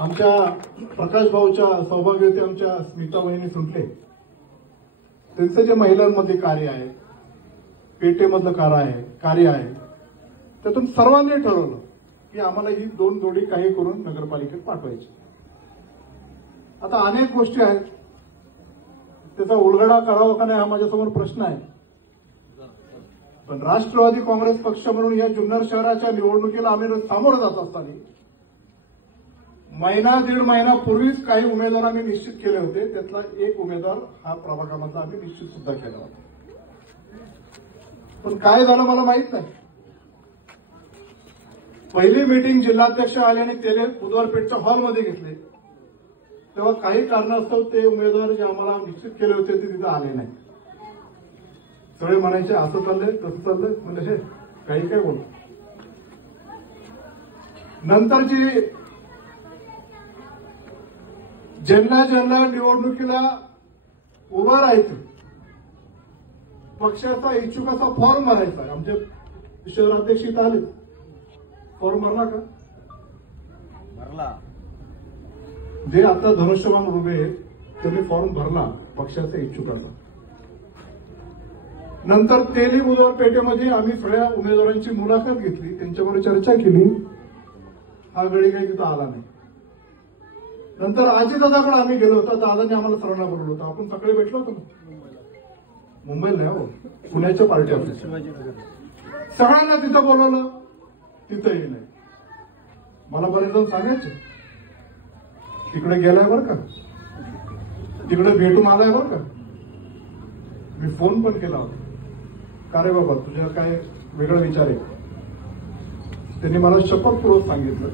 आमच्या प्रकाश भाऊच्या सौभाग्यवती आमच्या स्मिता बहिणी सुटले, त्यांचं जे महिलांमध्ये कार्य आहे, पेठेमधलं कार्य आहे, त्यातून सर्वांनी ठरवलं की आम्हाला ही 2 जोडी काही करून नगरपालिकेत पाठवायची. आता अनेक गोष्टी आहेत, त्याचा उलगडा करावा का नाही हा माझ्यासमोर प्रश्न आहे. पण राष्ट्रवादी काँग्रेस पक्ष म्हणून या जुन्नर शहराच्या निवडणुकीला आम्ही सामोरं जात असताना दीड महिन्यापूर्वीच काही उमेदवार आम्ही निश्चित केले होते. त्यातला एक उमेदवार हा प्रभागामधला आम्ही निश्चित सुद्धा केला होता. पण काय झालं मला माहित नाही. पहिली मीटिंग जिल्हाध्यक्ष आले आणि त्याने बुधवारपेठच्या हॉलमध्ये घेतले, तेव्हा काही कारणास्तव ते उमेदवार जे आम्हाला निश्चित केले होते ते तिथे आले नाही. सगळे म्हणायचे असं चाललंय तसं चाललंय, म्हणजे काही काय बोल. नंतरची ज्यांना निवडणुकीला उभं राहायचं, पक्षाचा इच्छुकाचा फॉर्म भरायचा. आमचे शहराध्यक्ष इथं आले, फॉर्म भरला का? भरला. जे आता धनुष्यबाण उभे आहेत त्यांनी फॉर्म भरला पक्षाच्या इच्छुकाचा. नंतर तेली बुधवार पेठेमध्ये आम्ही सगळ्या उमेदवारांची मुलाखत घेतली, त्यांच्याबरोबर चर्चा केली. हा गडी काही तिथं आला नाही. नंतर अजितदादाकडे आम्ही गेलो होतो, दादाने आम्हाला सर्वांना बोलवलं होतं. आपण सगळे भेटलो होतो मुंबईला नाही हो, पुण्याच्या पार्टी ऑफिस. सगळ्यांना तिथं बोलवलं, तिथंही नाही. मला बरेच जण सांगायचे तिकडे गेलाय बरं का, तिकडे भेटून आलाय बरं का. मी फोन पण केला होता, का रे बाबा तुझ्या काय वेगळा विचार आहे. त्यांनी मला शपथपूर्वक सांगितलं,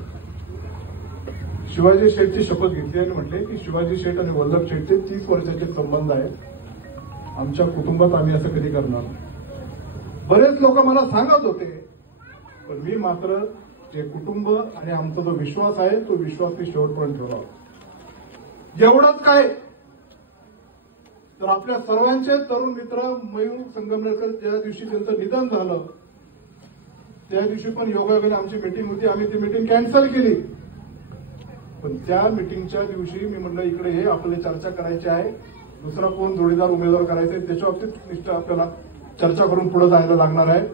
शिवाजी शेठची शपथ घेतली आणि म्हटले की शिवाजी शेठ आणि वल्लभ शेठचे 30 वर्षाचे संबंध आहेत, आमच्या कुटुंबात आम्ही असं कधी करणार. बरेच लोक मला सांगत होते, पण मी मात्र जे कुटुंब आणि आमचा जो विश्वास आहे तो विश्वास मी शेवटपर्यंत ठेवला. एवढंच काय तर आपल्या सर्वांचे तरुण मित्र मयूर संगमनेरकर ज्या दिवशी त्यांचं निधन झालं त्या दिवशी पण योगायोगाने आमची मीटिंग होती, आम्ही ती मीटिंग कॅन्सल केली. पण त्या मीटिंगच्या दिवशी मी म्हटलं इकडे हे आपल्याला चर्चा करायची आहे, दुसरा कोण जोडीदार उमेदवार करायचा आहे त्याच्या बाबतीत निष्ठा आपल्याला चर्चा करून पुढे जायला लागणार आहे.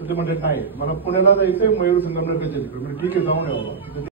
तर ते म्हणले नाही मला पुण्याला जायचंय, मयूर संगमनेरकर तिकडे. ठीक आहे जाऊन यावं.